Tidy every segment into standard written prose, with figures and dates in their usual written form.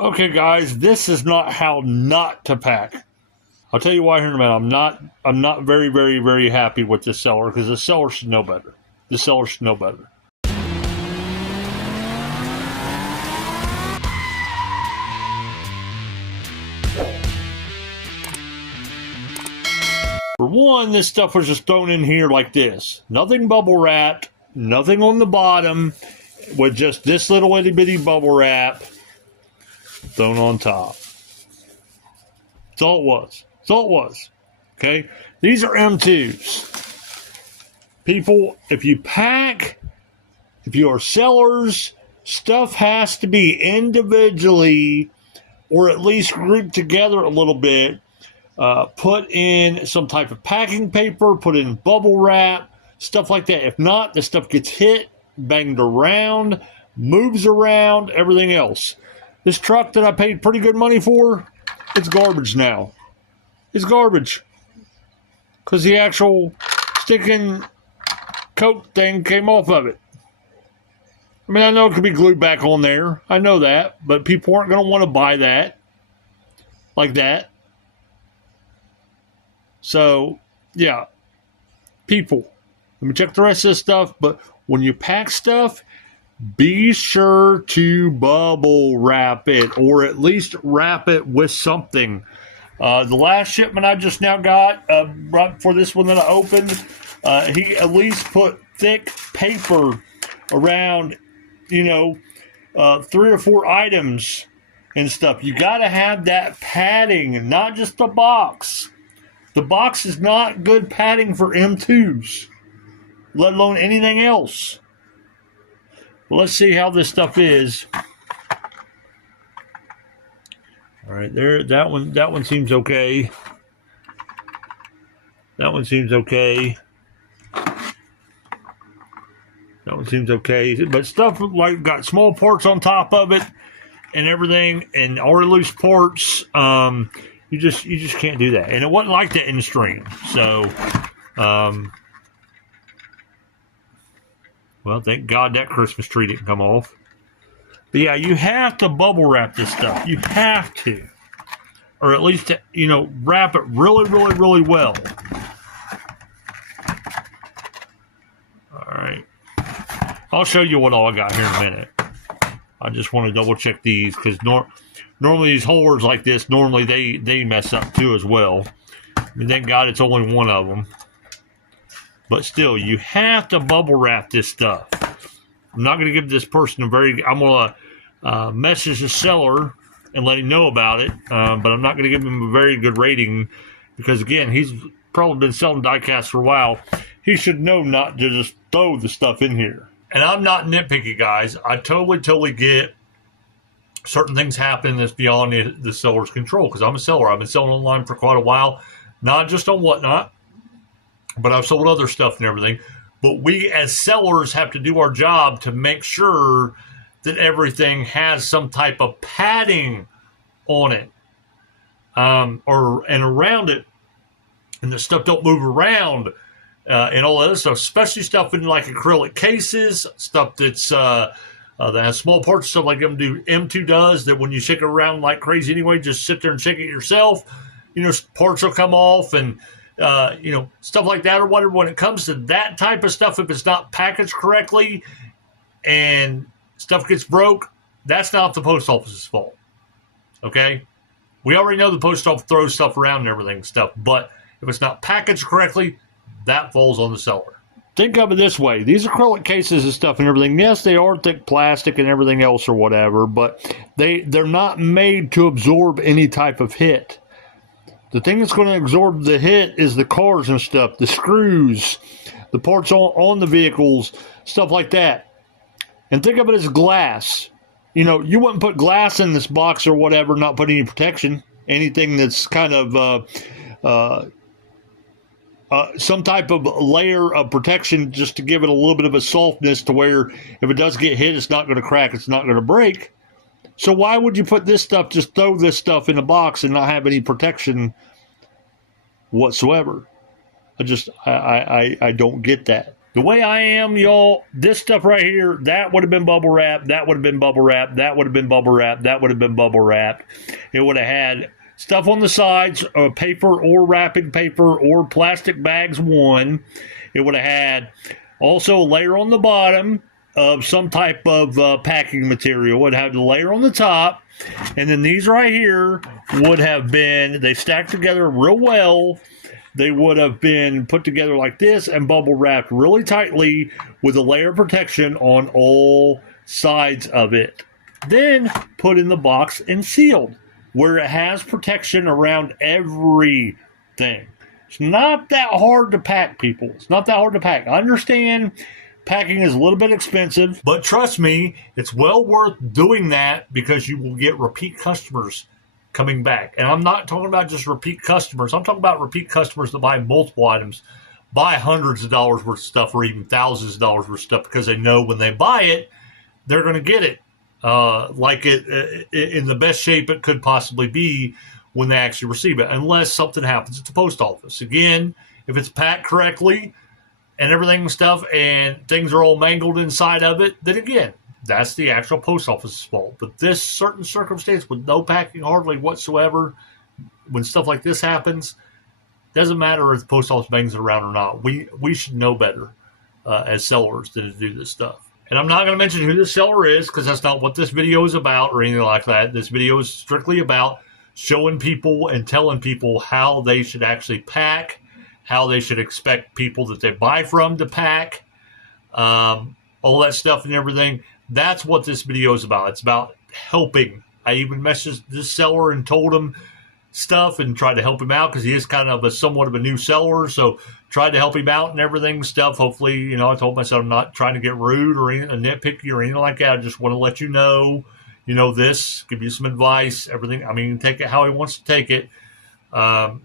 Okay, guys, this is not how not to pack. I'll tell you why here in a minute. I'm not very, very, very happy with this seller because the seller should know better. The seller should know better. For one, this stuff was just thrown in here like this. Nothing bubble wrapped, nothing on the bottom, with just this little itty bitty bubble wrap thrown on top. That's all it was. That's all it was. Okay? These are M2s. People, if you pack, if you are sellers, stuff has to be individually or at least grouped together a little bit. Put in some type of packing paper, put in bubble wrap, stuff like that. If not, the stuff gets hit, banged around, moves around, everything else. This truck that I paid pretty good money for, it's garbage now. It's garbage. Because the actual sticking coat thing came off of it. I mean, I know it could be glued back on there. I know that. But people aren't going to want to buy that. Like that. So, yeah, people, let me check the rest of this stuff, but when you pack stuff, be sure to bubble wrap it, or at least wrap it with something. The last shipment I just now got, right before this one that I opened, he at least put thick paper around, 3 or 4 items and stuff. You got to have that padding, not just the box. The box is not good padding for M2s, let alone anything else. Well, let's see how this stuff is. All right, there. That one seems okay. That one seems okay. That one seems okay. But stuff like got small parts on top of it and everything, and already loose parts. You just can't do that. And it wasn't like that in the stream. So, well, thank God that Christmas tree didn't come off. But yeah, you have to bubble wrap this stuff. You have to. Or at least, wrap it really, really, really well. All right. I'll show you what all I got here in a minute. I just want to double check these because normally these holders like this, normally they mess up too as well. I mean, thank God it's only one of them. But still, you have to bubble wrap this stuff. I'm not going to give this person I'm going to message the seller and let him know about it. But I'm not going to give him a very good rating because, again, he's probably been selling diecast for a while. He should know not to just throw the stuff in here. And I'm not nitpicky, guys. I totally get certain things happen that's beyond the seller's control because I'm a seller. I've been selling online for quite a while, not just on Whatnot, but I've sold other stuff and everything. But we as sellers have to do our job to make sure that everything has some type of padding on it and around it, and the stuff don't move around and all that other stuff, especially stuff in like acrylic cases, stuff that's that has small parts, stuff like M2 does, that when you shake it around like crazy anyway, just sit there and shake it yourself. Parts will come off and, stuff like that or whatever. When it comes to that type of stuff, if it's not packaged correctly and stuff gets broke, that's not the post office's fault. Okay? We already know the post office throws stuff around and everything stuff, but if it's not packaged correctly, that falls on the seller. Think of it this way. These acrylic cases and stuff and everything, yes, they are thick plastic and everything else or whatever, but they're not made to absorb any type of hit. The thing that's going to absorb the hit is the cars and stuff, the screws, the parts on the vehicles, stuff like that. And think of it as glass. You wouldn't put glass in this box or whatever, not put any protection. Anything that's kind of some type of layer of protection just to give it a little bit of a softness to where if it does get hit, it's not going to crack, it's not going to break. So why would you put this stuff, just throw this stuff in a box and not have any protection whatsoever? I don't get that. The way I am, y'all, this stuff right here, that would have been bubble wrap, that would have been bubble wrap, that would have been bubble wrap, that would have been bubble wrap. It would have had stuff on the sides, paper or wrapping paper or plastic bags one. It would have had also a layer on the bottom of some type of packing material. It would have the layer on the top. And then these right here would have been, they stacked together real well. They would have been put together like this and bubble wrapped really tightly with a layer of protection on all sides of it. Then put in the box and sealed where it has protection around everything. It's not that hard to pack, people. It's not that hard to pack. I understand packing is a little bit expensive, but trust me, it's well worth doing that because you will get repeat customers coming back. And I'm not talking about just repeat customers. I'm talking about repeat customers that buy multiple items, buy hundreds of dollars worth of stuff or even thousands of dollars worth of stuff because they know when they buy it, they're going to get it like it in the best shape it could possibly be when they actually receive it, unless something happens at the post office. Again, if it's packed correctly and everything and stuff and things are all mangled inside of it, then again, that's the actual post office's fault. But this certain circumstance with no packing hardly whatsoever, when stuff like this happens, doesn't matter if the post office bangs it around or not. We should know better as sellers than to do this stuff. And I'm not going to mention who the seller is because that's not what this video is about or anything like that. This video is strictly about showing people and telling people how they should actually pack, how they should expect people that they buy from to pack, all that stuff and everything. That's what this video is about. It's about helping. I even messaged this seller and told him stuff and tried to help him out because he is kind of somewhat of a new seller. So tried to help him out and everything and stuff. Hopefully, I told myself I'm not trying to get rude or nitpicky or anything like that. I just want to let you know, this, give you some advice, everything. I mean, take it how he wants to take it. But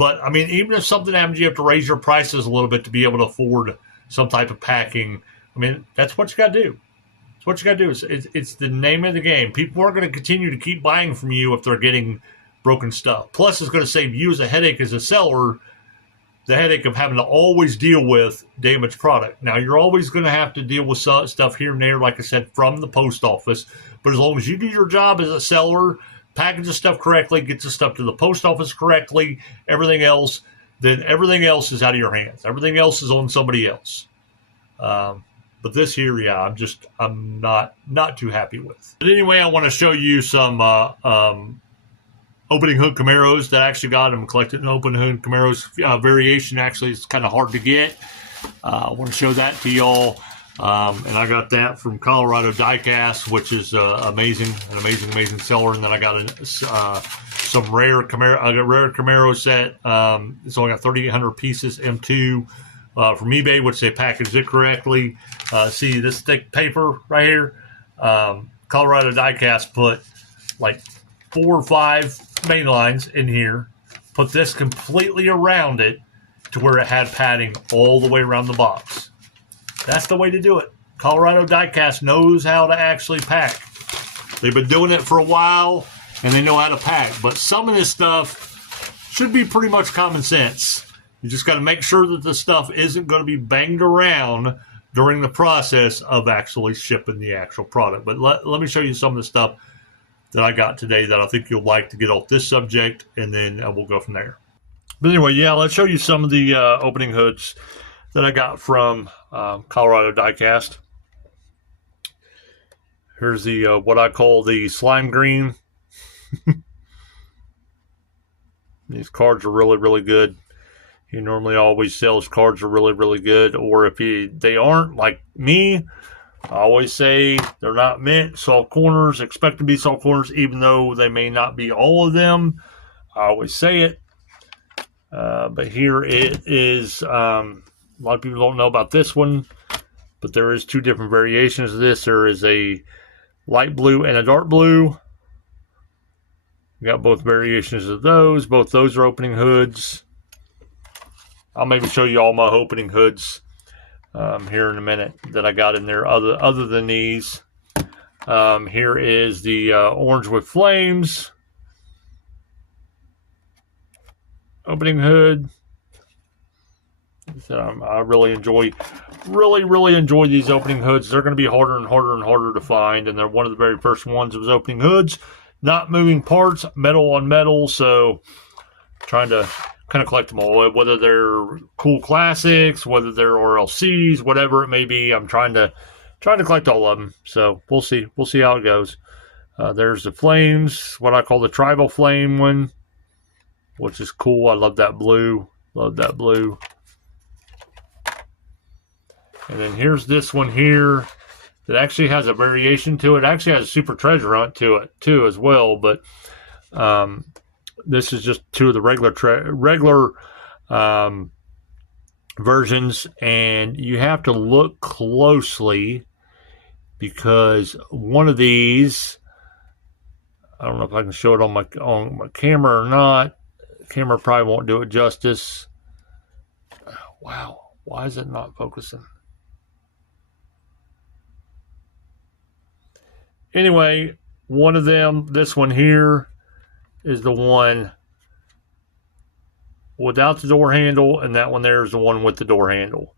I mean, even if something happens, you have to raise your prices a little bit to be able to afford some type of packing. I mean, that's what you got to do. What you got to do is it's the name of the game. People are going to continue to keep buying from you if they're getting broken stuff. Plus, it's going to save you as a headache as a seller, the headache of having to always deal with damaged product. Now, you're always going to have to deal with stuff here and there, like I said, from the post office. But as long as you do your job as a seller, package the stuff correctly, get the stuff to the post office correctly, everything else is out of your hands. Everything else is on somebody else. But this here, yeah, I'm not too happy with. But anyway, I want to show you some opening hood Camaros that I actually got. I'm collecting an open hood Camaros variation. Actually, it's kind of hard to get. I want to show that to y'all. And I got that from Colorado DIECAST, which is an amazing seller. And then I got some rare Camaro. I got a rare Camaro set. It's only got 3,800 pieces, M2. From eBay, which they packaged it correctly. See this thick paper right here? Colorado DIECAST put like 4 or 5 main lines in here, put this completely around it to where it had padding all the way around the box. That's the way to do it. Colorado DIECAST knows how to actually pack. They've been doing it for a while, and they know how to pack. But some of this stuff should be pretty much common sense. You just got to make sure that the stuff isn't going to be banged around during the process of actually shipping the actual product. But let me show you some of the stuff that I got today that I think you'll like to get off this subject, and then we'll go from there. But anyway, yeah, let's show you some of the opening hoods that I got from Colorado DIECAST. Here's the what I call the slime green. These cards are really, really good. He normally always sells cards are really, really good. Or if they aren't, like me, I always say they're not mint, soft corners, expect to be soft corners, even though they may not be all of them. I always say it. But here it is. A lot of people don't know about this one, but there is 2 different variations of this. There is a light blue and a dark blue. We got both variations of those. Both those are opening hoods. I'll maybe show you all my opening hoods here in a minute that I got in there other than these. Here is the orange with flames opening hood. So, I really enjoy these opening hoods. They're going to be harder and harder and harder to find, and they're one of the very first ones that was opening hoods, not moving parts, metal on metal. So trying to kind of collect them all, whether they're cool classics, whether they're RLCs, whatever it may be. I'm trying to collect all of them. So we'll see how it goes. There's the flames, what I call the tribal flame one, which is cool. I love that blue. Love that blue. And then here's this one here that actually has a variation to it. It actually has a super treasure hunt to it too as well. But this is just two of the regular versions, and you have to look closely because one of these, I don't know if I can show it on my camera or not. The camera probably won't do it justice. Wow, why is it not focusing? Anyway, one of them, this one here, is the one without the door handle, and that one there is the one with the door handle.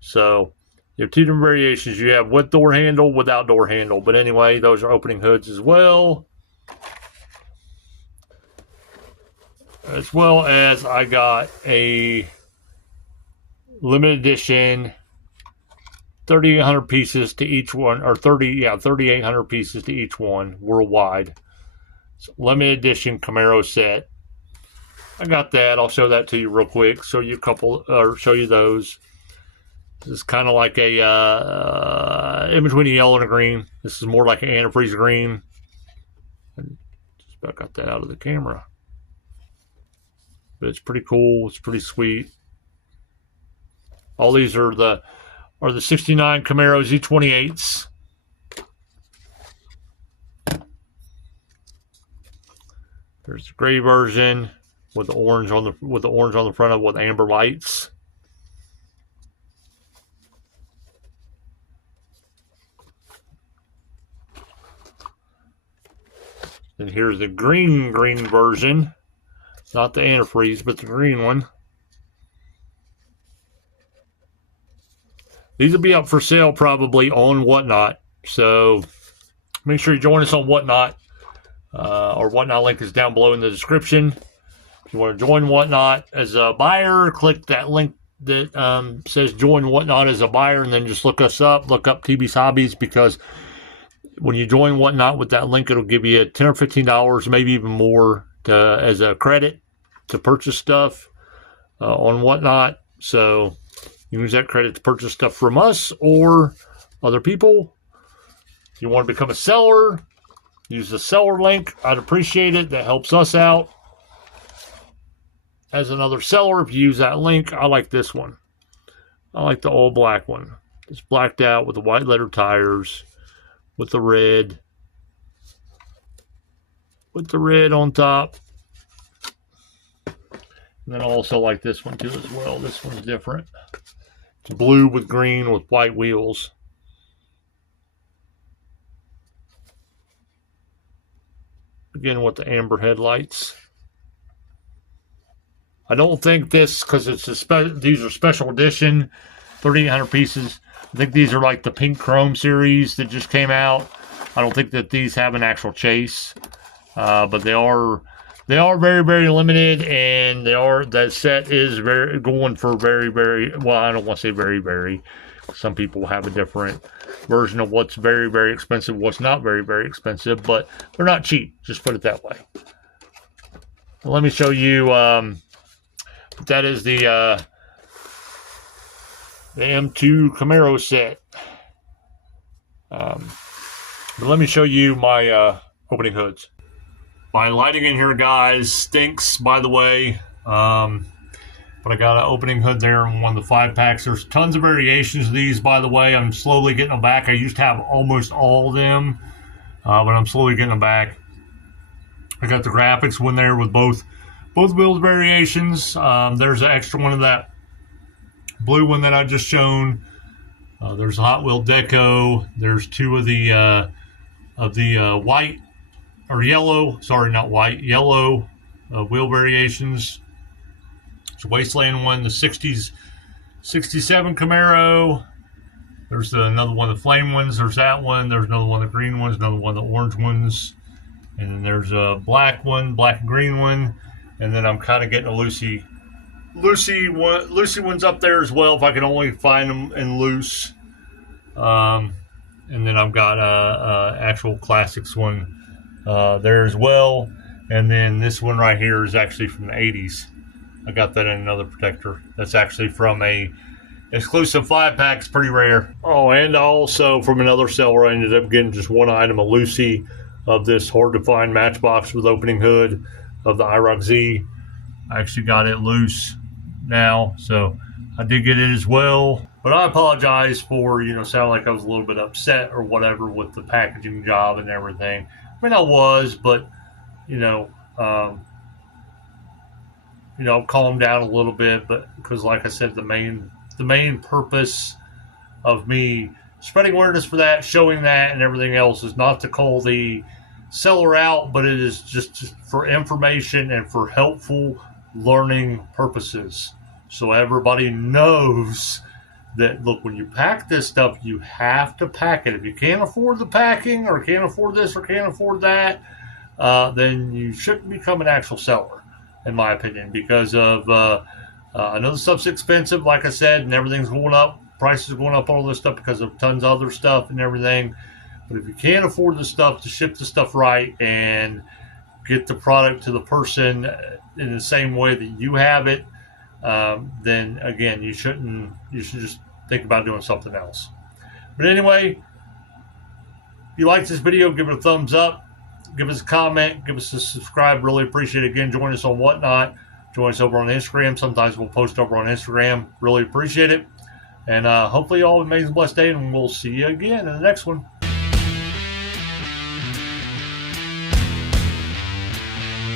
So you have two different variations. You have with door handle, without door handle. But anyway, those are opening hoods as well. As well as I got a limited edition 3,800 pieces to each one, or 3,800 pieces to each one worldwide. So limited edition Camaro set. I got that. I'll show that to you real quick. Show you those. This is kind of like a in between a yellow and a green. This is more like an antifreeze green. And just about got that out of the camera. But it's pretty cool. It's pretty sweet. All these are the 69 Camaros E28s. There's the gray version with the orange on the front of it with amber lights. And here's the green version. Not the antifreeze, but the green one. These will be up for sale probably on Whatnot. So make sure you join us on Whatnot. Our Whatnot link is down below in the description. If you want to join Whatnot as a buyer, click that link that says join Whatnot as a buyer, and then just look us up. Look up TB's Hobbies, because when you join Whatnot with that link, it'll give you $10 or $15, maybe even more, as a credit to purchase stuff on Whatnot. So you use that credit to purchase stuff from us or other people. If you want to become a seller, use the seller link. I'd appreciate it. That helps us out. As another seller, if you use that link, I like this one. I like the all black one. It's blacked out with the white letter tires, with the red on top. And then I also like this one too as well. This one's different. It's blue with green with white wheels. Again with the amber headlights. I don't think this, because these are special edition, 3,800 pieces. I think these are like the pink chrome series that just came out. I don't think that these have an actual chase, but they are very, very limited, and that set is going for very, very, well, I don't want to say very, very. Some people have a different version of what's very, very expensive, what's not very, very expensive, but they're not cheap. Just put it that way. Let me show you. That is the M2 Camaro set. But let me show you my opening hoods. My lighting in here, guys, stinks, by the way. But I got an opening hood there in one of the 5-packs. There's tons of variations of these, by the way. I'm slowly getting them back. I used to have almost all of them, but I'm slowly getting them back. I got the graphics one there with both wheel variations. There's an extra one of that blue one that I just shown. There's a Hot Wheel deco. There's two of the white or yellow. Sorry, not white. Yellow wheel variations. It's a Wasteland one, the 60s '67 Camaro. There's another one of the flame ones. There's that one. There's another one of the green ones. Another one of the orange ones. And then there's a black one, black and green one. And then I'm kind of getting a Lucy ones up there as well, if I can only find them in loose. And then I've got a actual classics one there as well. And then this one right here is actually from the 80s. I got that in another protector. That's actually from a exclusive 5-pack. It's pretty rare. Oh, and also from another seller, I ended up getting just one item, a Lucy of this hard to find matchbox with opening hood of the IROC Z. I actually got it loose now, so I did get it as well. But I apologize for, sound like I was a little bit upset or whatever with the packaging job and everything. I mean, I was, but, I've calmed down a little bit, but because like I said, the main purpose of me spreading awareness for that, showing that and everything else is not to call the seller out, but it is just for information and for helpful learning purposes. So everybody knows that, look, when you pack this stuff, you have to pack it. If you can't afford the packing or can't afford this or can't afford that, then you shouldn't become an actual seller, in my opinion, because of I know the stuff's expensive, like I said, and everything's going up. Prices are going up, all this stuff because of tons of other stuff and everything. But if you can't afford the stuff, to ship the stuff right and get the product to the person in the same way that you have it, then again, you should just think about doing something else. But anyway, if you like this video, give it a thumbs up, give us a comment, give us a subscribe. Really appreciate it. Again, join us on Whatnot. Join us over on Instagram. Sometimes we'll post over on Instagram. Really appreciate it. And hopefully you all have an amazing, blessed day, and we'll see you again in the next one.